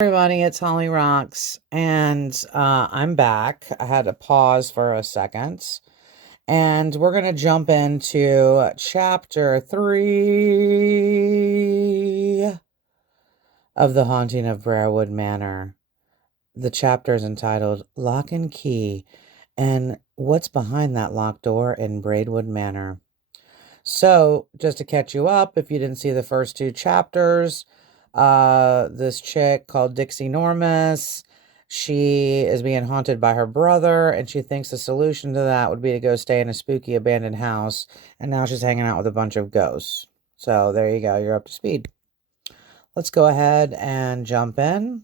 Everybody, it's Holly Rocks, and I'm back. I had to pause for a second, and we're going to jump into chapter 3 of The Haunting of Braidwood Manor. The chapter is entitled Lock and Key, and what's behind that locked door in Braidwood Manor. So, just to catch you up, if you didn't see the first two chapters, this chick called Dixie Normus, she is being haunted by her brother, and she thinks the solution to that would be to go stay in a spooky abandoned house, and now she's hanging out with a bunch of ghosts. So, there you go, you're up to speed. Let's go ahead and jump in.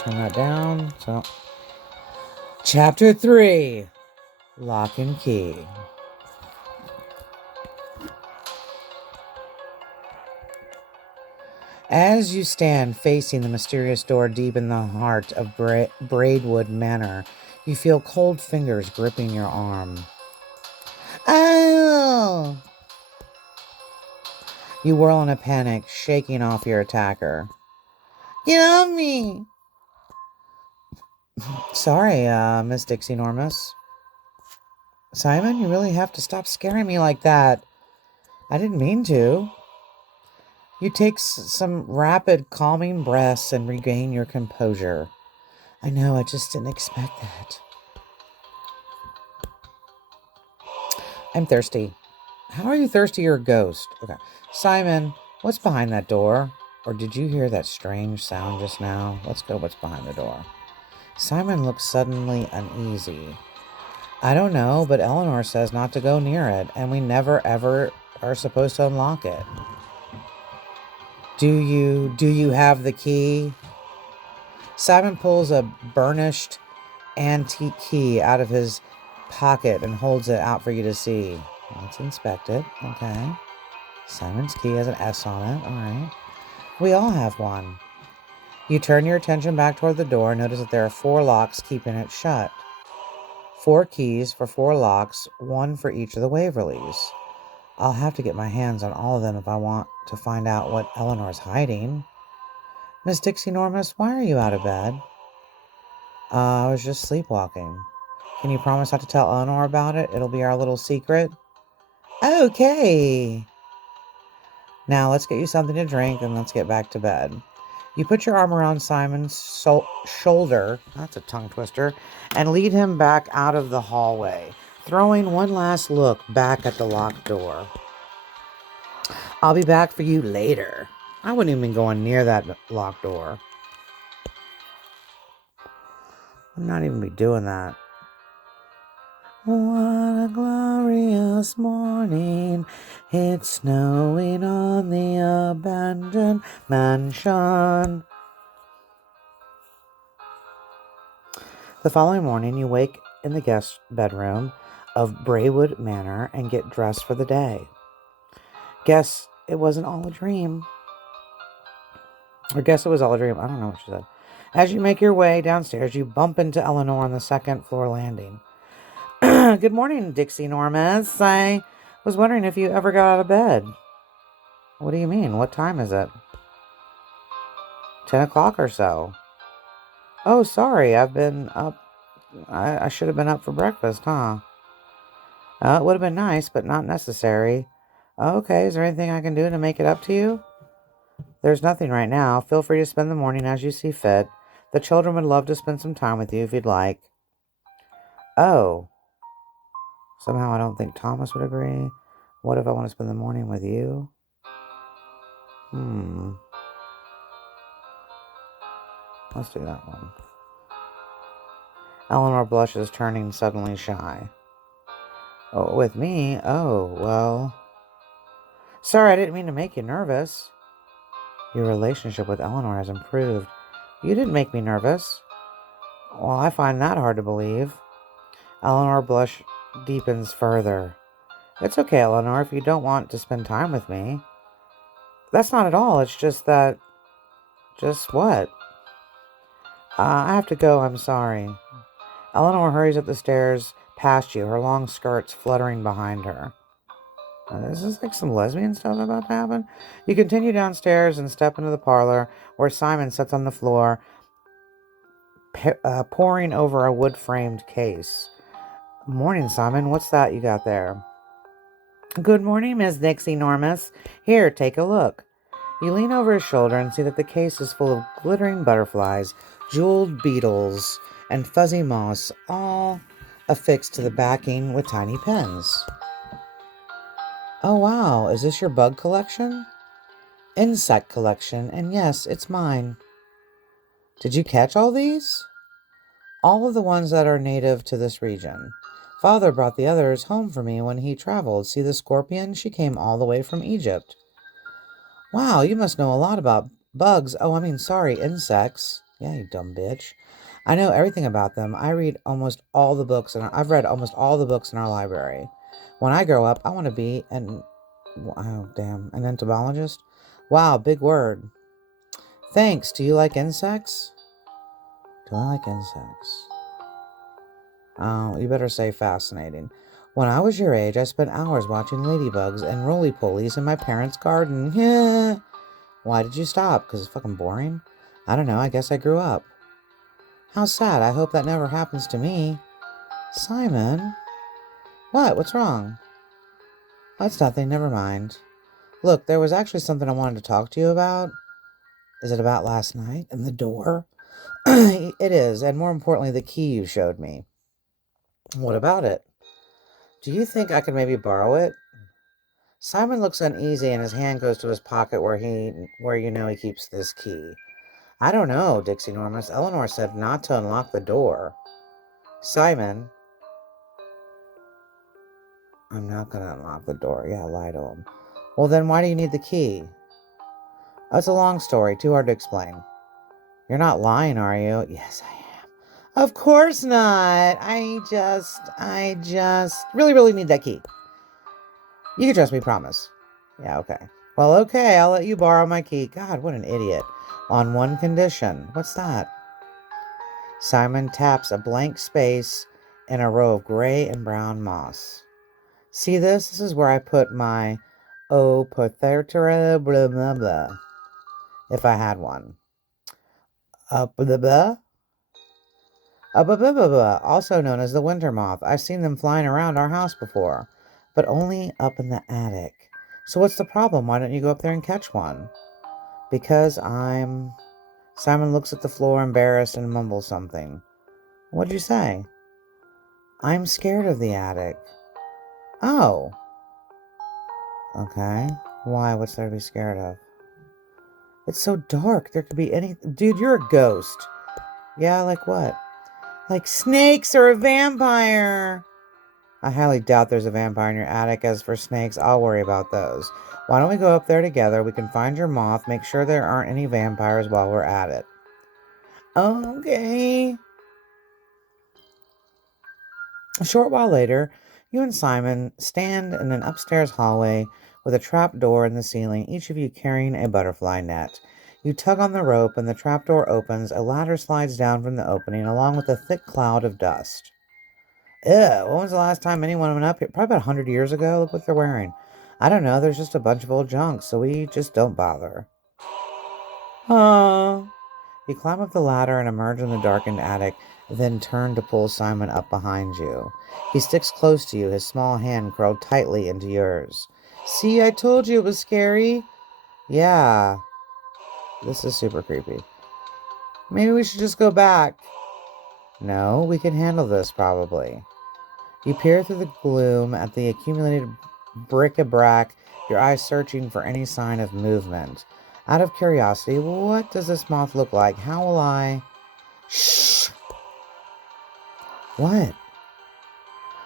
Turn that down. So, chapter 3, Lock and Key. As you stand facing the mysterious door deep in the heart of Braidwood Manor, you feel cold fingers gripping your arm. Oh! You whirl in a panic, shaking off your attacker. Get off me! Sorry, Miss Dixie Normus. Simon, you really have to stop scaring me like that. I didn't mean to. You take some rapid, calming breaths and regain your composure. I know, I just didn't expect that. I'm thirsty. How are you thirsty? You're a ghost. Okay. Simon, what's behind that door? Or did you hear that strange sound just now? Let's go what's behind the door. Simon looks suddenly uneasy. I don't know, but Eleanor says not to go near it, and we never ever are supposed to unlock it. Do you have the key? Simon pulls a burnished antique key out of his pocket and holds it out for you to see. Let's inspect it. Okay. Simon's key has an S on it. All right. We all have one. You turn your attention back toward the door and notice that there are 4 locks keeping it shut. 4 keys for 4 locks, 1 for each of the Waverleys. I'll have to get my hands on all of them if I want to find out what Eleanor's hiding. Miss Dixie Normus, why are you out of bed? I was just sleepwalking. Can you promise not to tell Eleanor about it? It'll be our little secret. Okay. Now let's get you something to drink and let's get back to bed. You put your arm around Simon's shoulder, that's a tongue twister, and lead him back out of the hallway, throwing one last look back at the locked door. I'll be back for you later. I wouldn't even go near that locked door. I'd not even be doing that. What a glorious morning. It's snowing on the abandoned mansion. The following morning, you wake in the guest bedroom of Braidwood Manor and get dressed for the day. Guess it wasn't all a dream. Or guess it was all a dream. I don't know what she said. As you make your way downstairs, you bump into Eleanor on the 2nd floor landing. Good morning, Dixie Normus. I was wondering if you ever got out of bed. What do you mean? What time is it? 10 o'clock or so. Oh, sorry. I've been up. I should have been up for breakfast, huh? It would have been nice, but not necessary. Okay, is there anything I can do to make it up to you? There's nothing right now. Feel free to spend the morning as you see fit. The children would love to spend some time with you if you'd like. Oh. Somehow I don't think Thomas would agree. What if I want to spend the morning with you? Let's do that one. Eleanor blushes, turning suddenly shy. Oh, with me? Oh, well. Sorry, I didn't mean to make you nervous. Your relationship with Eleanor has improved. You didn't make me nervous. Well, I find that hard to believe. Eleanor's blush deepens further. It's okay, Eleanor, if you don't want to spend time with me. That's not at all. It's just that... Just what? I have to go. I'm sorry. Eleanor hurries up the stairs past you, her long skirts fluttering behind her. Is this like some lesbian stuff about to happen? You continue downstairs and step into the parlor where Simon sits on the floor, poring over a wood-framed case. Morning, Simon. What's that you got there? Good morning, Miss Dixie Normus. Here, take a look. You lean over his shoulder and see that the case is full of glittering butterflies, jeweled beetles, and fuzzy moss, all affixed to the backing with tiny pens. Oh wow, is this your bug collection? Insect collection, and yes, it's mine. Did you catch all these? All of the ones that are native to this region. Father brought the others home for me when he traveled. See the scorpion? She came all the way from Egypt. Wow, you must know a lot about bugs. Oh, I mean, sorry, insects. Yeah, you dumb bitch. I know everything about them. I've read almost all the books in our library. When I grow up, I want to be an entomologist. Wow, big word. Thanks. Do you like insects? Do I like insects? Oh, you better say fascinating. When I was your age, I spent hours watching ladybugs and roly-polies in my parents' garden. Yeah. Why did you stop? Because it's fucking boring? I don't know. I guess I grew up. How sad. I hope that never happens to me. Simon? What? What's wrong? That's nothing. Never mind. Look, there was actually something I wanted to talk to you about. Is it about last night and the door? It is, and more importantly, the key you showed me. What about it? Do you think I could maybe borrow it? Simon looks uneasy and his hand goes to his pocket where you know he keeps this key. I don't know, Dixie Normus. Eleanor said not to unlock the door. Simon, I'm not gonna unlock the door. Yeah, lie to him. Well, then why do you need the key? That's a long story, too hard to explain. You're not lying, are you? Yes, I am. Of course not. I just really, really need that key. You can trust me, promise. Yeah, okay. Well, okay, I'll let you borrow my key. God, what an idiot. On one condition. What's that? Simon taps a blank space in a row of gray and brown moss. See this? This is where I put my Opothertera blah blah blah. If I had one. Blah blah. Blah blah blah blah. Also known as the winter moth. I've seen them flying around our house before, but only up in the attic. So what's the problem? Why don't you go up there and catch one? Because I'm... Simon looks at the floor embarrassed and mumbles something. What'd you say? I'm scared of the attic. Oh. Okay. Why? What's there to be scared of? It's so dark. There could be any... Dude, you're a ghost. Yeah, like what? Like snakes or a vampire. I highly doubt there's a vampire in your attic. As for snakes, I'll worry about those. Why don't we go up there together? We can find your moth, make sure there aren't any vampires while we're at it. Okay. A short while later, you and Simon stand in an upstairs hallway with a trap door in the ceiling, each of you carrying a butterfly net. You tug on the rope and the trapdoor opens. A ladder slides down from the opening along with a thick cloud of dust. Ew, when was the last time anyone went up here? Probably about 100 years ago. Look what they're wearing. I don't know. There's just a bunch of old junk, so we just don't bother. Huh. You climb up the ladder and emerge in the darkened attic, then turn to pull Simon up behind you. He sticks close to you, his small hand curled tightly into yours. See, I told you it was scary. Yeah, this is super creepy. Maybe we should just go back. No, we can handle this, probably. You peer through the gloom at the accumulated bric-a-brac, your eyes searching for any sign of movement. Out of curiosity, what does this moth look like? How will I... Shh! What?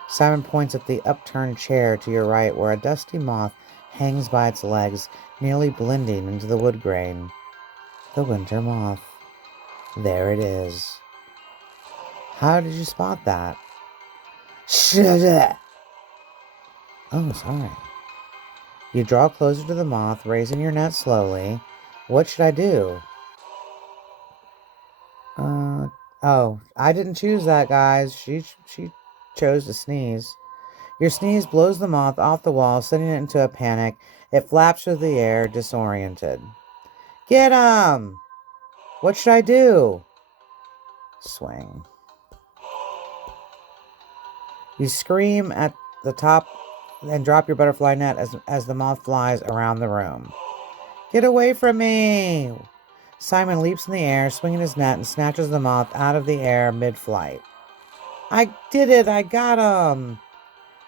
Simon points at the upturned chair to your right, where a dusty moth hangs by its legs, nearly blending into the wood grain. The winter moth. There it is. How did you spot that? Shh! Oh, sorry. You draw closer to the moth, raising your net slowly. What should I do? Oh, I didn't choose that, guys. She chose to sneeze. Your sneeze blows the moth off the wall, sending it into a panic. It flaps through the air, disoriented. Get him! What should I do? Swing. You scream at the top and drop your butterfly net as the moth flies around the room. Get away from me! Simon leaps in the air, swinging his net, and snatches the moth out of the air mid-flight. I did it! I got him!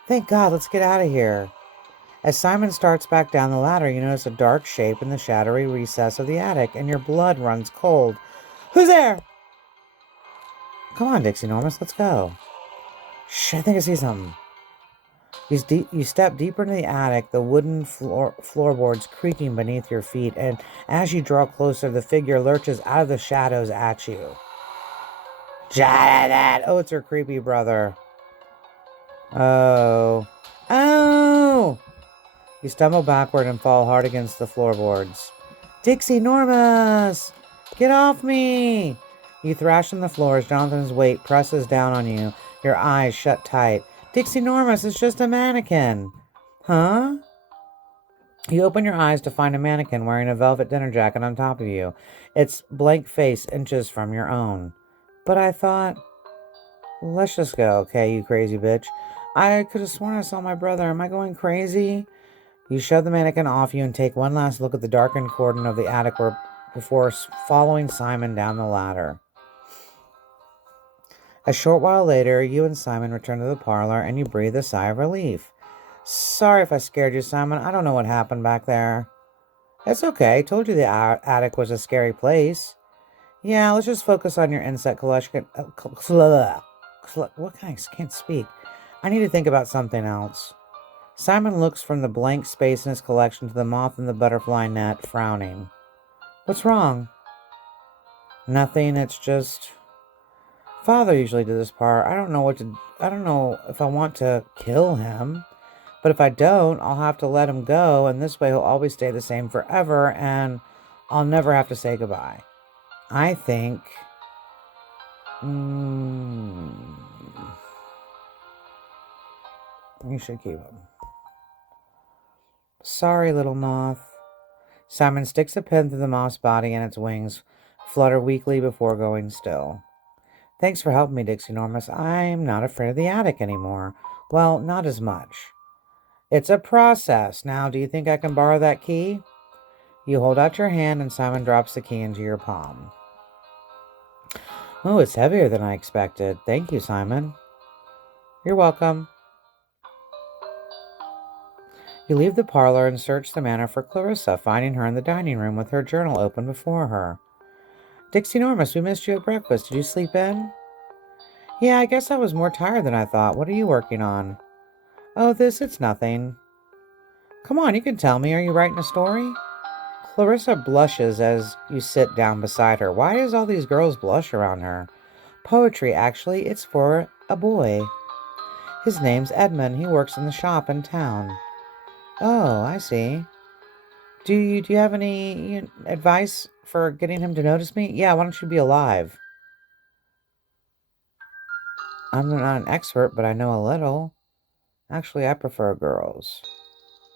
Thank God, let's get out of here. As Simon starts back down the ladder, you notice a dark shape in the shadowy recess of the attic, and your blood runs cold. Who's there? Come on, Dixie Normus, let's go. Shh, I think I see something. You step deeper into the attic, the wooden floorboards creaking beneath your feet, and as you draw closer, the figure lurches out of the shadows at you. Janet! Oh, it's her creepy brother. Oh. Oh! You stumble backward and fall hard against the floorboards. Dixie Normus! Get off me! You thrash on the floor as Jonathan's weight presses down on you, your eyes shut tight. Dixie Normus, it's just a mannequin. Huh? You open your eyes to find a mannequin wearing a velvet dinner jacket on top of you, its blank face inches from your own. But I thought, let's just go, okay, you crazy bitch. I could have sworn I saw my brother. Am I going crazy? You shove the mannequin off you and take one last look at the darkened cordon of the attic before following Simon down the ladder. A short while later, you and Simon return to the parlor and you breathe a sigh of relief. Sorry if I scared you, Simon. I don't know what happened back there. It's okay. I told you the attic was a scary place. Yeah, let's just focus on your insect collection. What kind? I can't speak. I need to think about something else. Simon looks from the blank space in his collection to the moth in the butterfly net, frowning. What's wrong? Nothing. It's just... Father usually did this part. I don't know if I want to kill him. But if I don't, I'll have to let him go, and this way he'll always stay the same forever, and I'll never have to say goodbye. I think... you should keep him. Sorry, little moth. Simon sticks a pin through the moth's body, and its wings flutter weakly before going still. Thanks for helping me, Dixie Normus. I'm not afraid of the attic anymore. Well, not as much. It's a process. Now, do you think I can borrow that key? You hold out your hand, and Simon drops the key into your palm. Oh, it's heavier than I expected. Thank you, Simon. You're welcome. You leave the parlor and search the manor for Clarissa, finding her in the dining room with her journal open before her. Dixie Normus, we missed you at breakfast. Did you sleep in? Yeah, I guess I was more tired than I thought. What are you working on? Oh, it's nothing. Come on, you can tell me. Are you writing a story? Clarissa blushes as you sit down beside her. Why does all these girls blush around her? Poetry, actually. It's for a boy. His name's Edmund. He works in the shop in town. Oh, I see. Do you have any advice for getting him to notice me? Yeah, why don't you be alive? I'm not an expert, but I know a little. Actually, I prefer girls.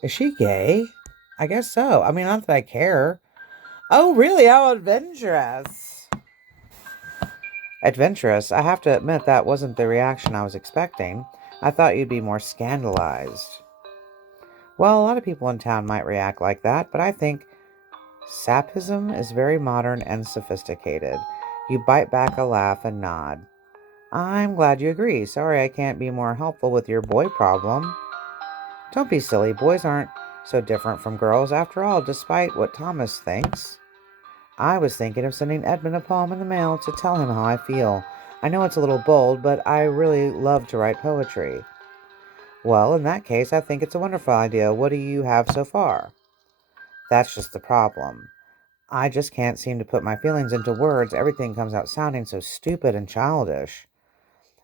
Is she gay? I guess so. I mean, not that I care. Oh, really? How adventurous. Adventurous? I have to admit that wasn't the reaction I was expecting. I thought you'd be more scandalized. Well, a lot of people in town might react like that, but I think sapism is very modern and sophisticated. You bite back a laugh and nod. I'm glad you agree. Sorry I can't be more helpful with your boy problem. Don't be silly. Boys aren't so different from girls after all, despite what Thomas thinks. I was thinking of sending Edmund a poem in the mail to tell him how I feel. I know it's a little bold, but I really love to write poetry. Well, in that case, I think it's a wonderful idea. What do you have so far? That's just the problem. I just can't seem to put my feelings into words. Everything comes out sounding so stupid and childish.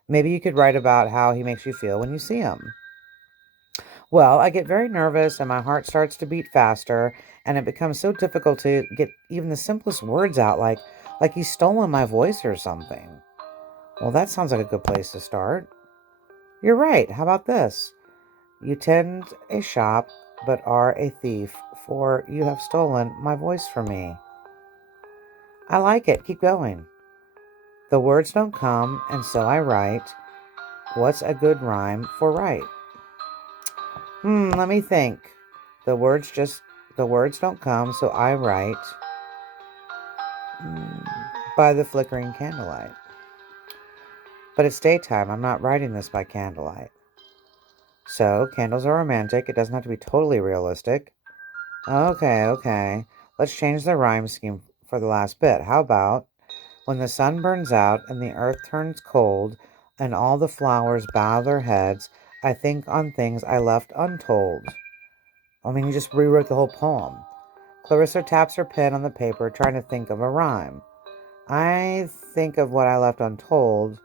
Maybe you could write about how he makes you feel when you see him. Well, I get very nervous and my heart starts to beat faster, and it becomes so difficult to get even the simplest words out, like he's stolen my voice or something. Well, that sounds like a good place to start. You're right. How about this? You tend a shop, but are a thief, for you have stolen my voice from me. I like it. Keep going. The words don't come, and so I write. What's a good rhyme for right? Let me think. The words just the words don't come, so I write by the flickering candlelight. But it's daytime. I'm not writing this by candlelight. So, candles are romantic. It doesn't have to be totally realistic. Okay. Let's change the rhyme scheme for the last bit. How about when the sun burns out and the earth turns cold and all the flowers bow their heads, I think on things I left untold. I mean, you just rewrote the whole poem. Clarissa taps her pen on the paper, trying to think of a rhyme. I think of what I left untold.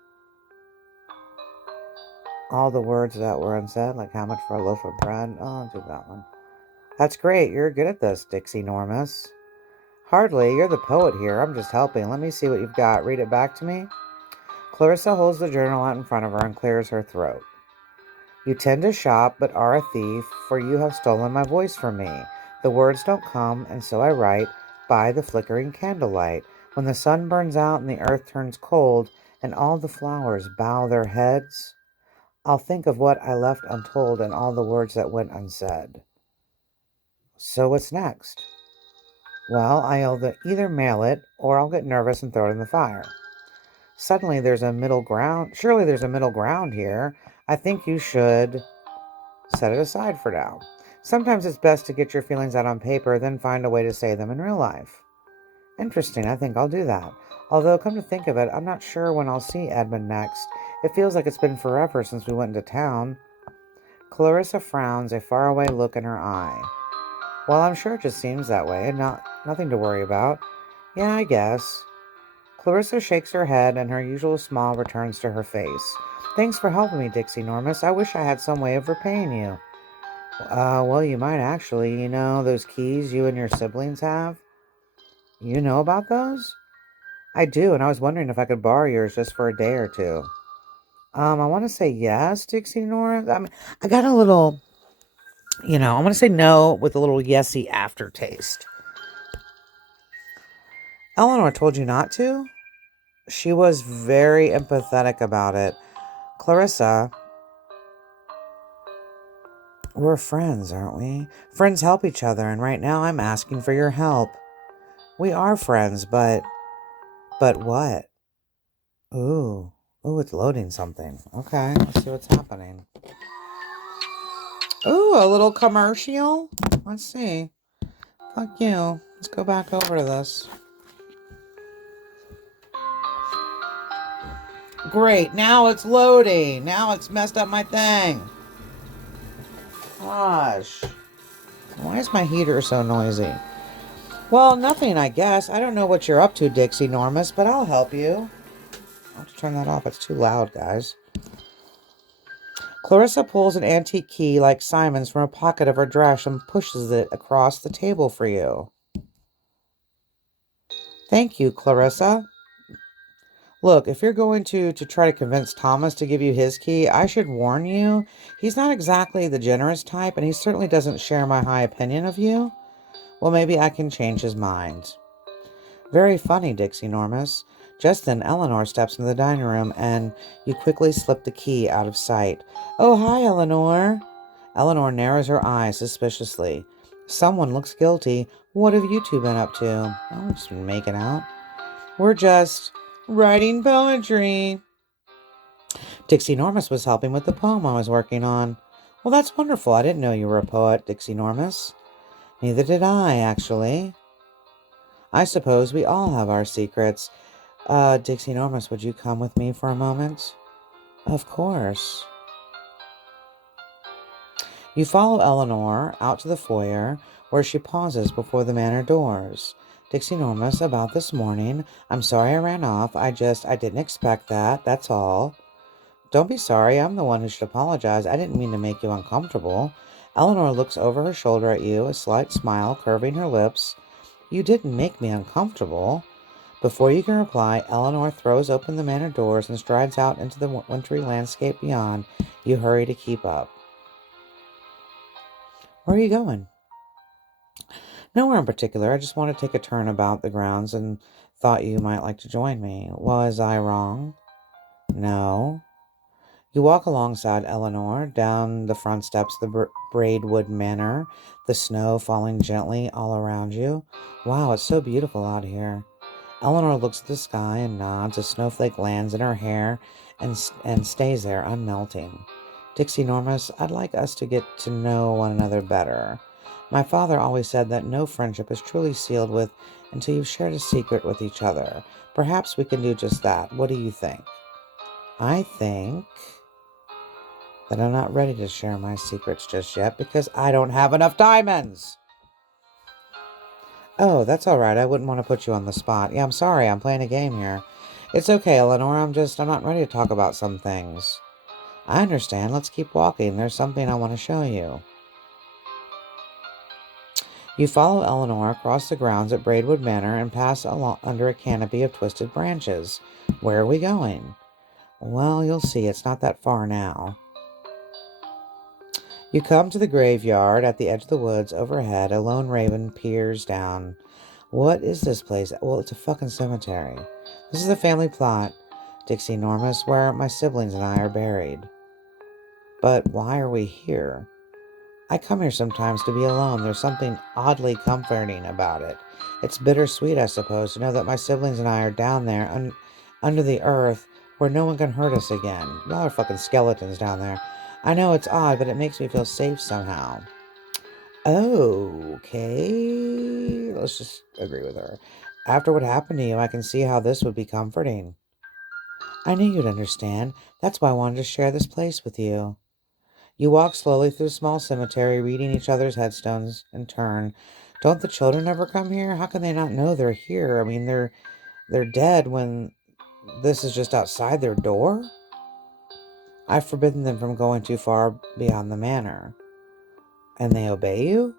All the words that were unsaid, like how much for a loaf of bread. Oh, I'll do that one. That's great. You're good at this, Dixie Normus. Hardly. You're the poet here. I'm just helping. Let me see what you've got. Read it back to me. Clarissa holds the journal out in front of her and clears her throat. You tend to shop, but are a thief, for you have stolen my voice from me. The words don't come, and so I write by the flickering candlelight. When the sun burns out and the earth turns cold, and all the flowers bow their heads, I'll think of what I left untold and all the words that went unsaid. So what's next? Well, I'll either mail it or I'll get nervous and throw it in the fire. Suddenly there's a middle ground. Surely there's a middle ground here. I think you should set it aside for now. Sometimes it's best to get your feelings out on paper, then find a way to say them in real life. Interesting, I think I'll do that. Although, come to think of it, I'm not sure when I'll see Edmund next. It feels like it's been forever since we went into town. Clarissa frowns, a faraway look in her eye. Well, I'm sure it just seems that way, and nothing to worry about. Yeah, I guess. Clarissa shakes her head, and her usual smile returns to her face. Thanks for helping me, Dixie Normus. I wish I had some way of repaying you. Well, you might actually. You know those keys you and your siblings have? You know about those? I do, and I was wondering if I could borrow yours just for a day or two. I want to say yes, Dixie Norris. I got a little, I want to say no with a little yesy aftertaste. Eleanor told you not to? She was very empathetic about it. Clarissa, we're friends, aren't we? Friends help each other, and right now I'm asking for your help. We are friends, but what? Ooh, it's loading something. Okay, let's see what's happening. Ooh, a little commercial? Let's see. Fuck you. Let's go back over to this. Great, now it's loading. Now it's messed up my thing. Gosh. Why is my heater so noisy? Well, nothing, I guess. I don't know what you're up to, Dixie Normus, but I'll help you. I'll have to turn that off. It's too loud, guys. Clarissa pulls an antique key like Simon's from a pocket of her dress and pushes it across the table for you. Thank you, Clarissa. Look, if you're going to try to convince Thomas to give you his key, I should warn you, he's not exactly the generous type, and he certainly doesn't share my high opinion of you. Well, maybe I can change his mind. Very funny, Dixie Normus. Just then, Eleanor steps into the dining room, and you quickly slip the key out of sight. Oh, hi, Eleanor. Eleanor narrows her eyes suspiciously. Someone looks guilty. What have you two been up to? Oh, we've just been making out. We're just writing poetry. Dixie Normus was helping with the poem I was working on. Well, that's wonderful. I didn't know you were a poet, Dixie Normus. Neither did I, actually. I suppose we all have our secrets. Dixie Normus, would you come with me for a moment? Of course. You follow Eleanor out to the foyer, where she pauses before the manor doors. Dixie Normus, about this morning. I'm sorry I ran off. I didn't expect that. That's all. Don't be sorry. I'm the one who should apologize. I didn't mean to make you uncomfortable. Eleanor looks over her shoulder at you, a slight smile curving her lips. You didn't make me uncomfortable. Before you can reply, Eleanor throws open the manor doors and strides out into the wintry landscape beyond. You hurry to keep up. Where are you going? Nowhere in particular. I just want to take a turn about the grounds and thought you might like to join me. Was I wrong? No. You walk alongside Eleanor down the front steps of the Braidwood Manor, the snow falling gently all around you. Wow, it's so beautiful out here. Eleanor looks at the sky and nods. A snowflake lands in her hair and stays there, unmelting. Dixie Normus, I'd like us to get to know one another better. My father always said that no friendship is truly sealed with until you've shared a secret with each other. Perhaps we can do just that. What do you think? I think that I'm not ready to share my secrets just yet because I don't have enough diamonds. Oh, that's all right. I wouldn't want to put you on the spot. Yeah, I'm sorry. I'm playing a game here. It's okay, Eleanor. I'm not ready to talk about some things. I understand. Let's keep walking. There's something I want to show you. You follow Eleanor across the grounds at Braidwood Manor and pass along under a canopy of twisted branches. Where are we going? Well, you'll see. It's not that far now. You come to the graveyard at the edge of the woods. Overhead, a lone raven peers down. What is this place? Well, it's a fucking cemetery. This is the family plot, Dixie Normus, where my siblings and I are buried. But why are we here? I come here sometimes to be alone. There's something oddly comforting about it. It's bittersweet, I suppose, to know that my siblings and I are down there under the earth where no one can hurt us again. Y'all are fucking skeletons down there. I know it's odd, but it makes me feel safe somehow. Okay, let's just agree with her. After what happened to you, I can see how this would be comforting. I knew you'd understand. That's why I wanted to share this place with you. You walk slowly through the small cemetery, reading each other's headstones in turn. Don't the children ever come here? How can they not know they're here? I mean, they're dead when this is just outside their door. I've forbidden them from going too far beyond the manor. And they obey you?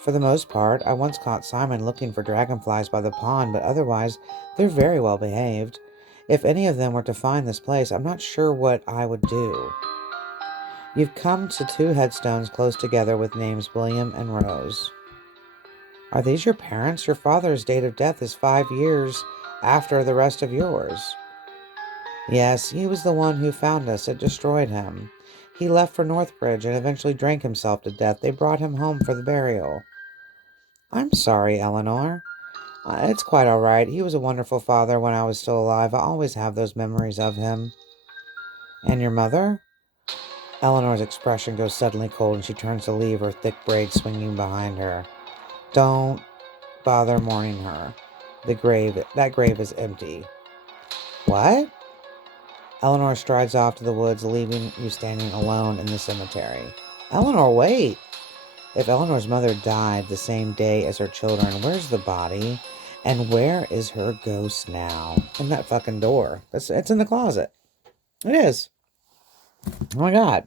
For the most part, I once caught Simon looking for dragonflies by the pond, but otherwise, they're very well behaved. If any of them were to find this place, I'm not sure what I would do. You've come to two headstones close together with names William and Rose. Are these your parents? Your father's date of death is 5 years after the rest of yours. Yes, he was the one who found us. It destroyed him. He left for Northbridge and eventually drank himself to death. They brought him home for the burial. I'm sorry, Eleanor. It's quite all right. He was a wonderful father when I was still alive. I always have those memories of him. And your mother? Eleanor's expression goes suddenly cold and she turns to leave, her thick braids swinging behind her. Don't bother mourning her. That grave is empty. What? Eleanor strides off to the woods, leaving you standing alone in the cemetery. Eleanor, wait! If Eleanor's mother died the same day as her children, where's the body? And where is her ghost now? In that fucking door. It's in the closet. It is. Oh my god.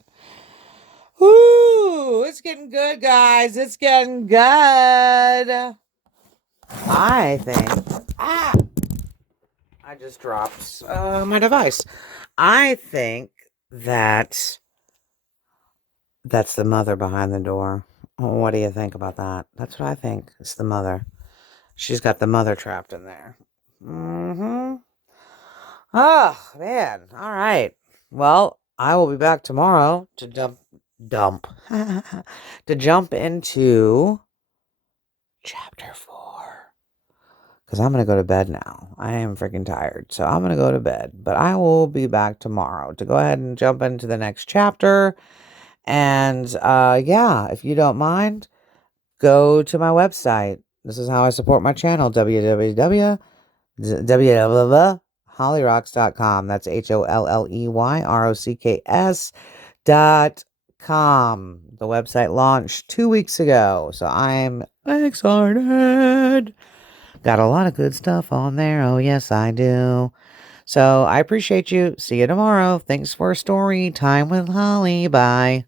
Woo! It's getting good, guys. It's getting good. I think. I just dropped my device. I think that that's the mother behind the door. What do you think about that? That's what I think. It's the mother. She's got the mother trapped in there. Mm-hmm. Oh, man. All right. Well, I will be back tomorrow to dump, to jump into chapter 4. Because I'm going to go to bed now. I am freaking tired. So I'm going to go to bed. But I will be back tomorrow to go ahead and jump into the next chapter. And yeah, if you don't mind, go to my website. This is how I support my channel, www.hollyrocks.com. That's HOLLEYROCKS.com. The website launched 2 weeks ago, so I'm excited. Got a lot of good stuff on there. Oh, yes, I do. So I appreciate you. See you tomorrow. Thanks for story time with Holly. Bye.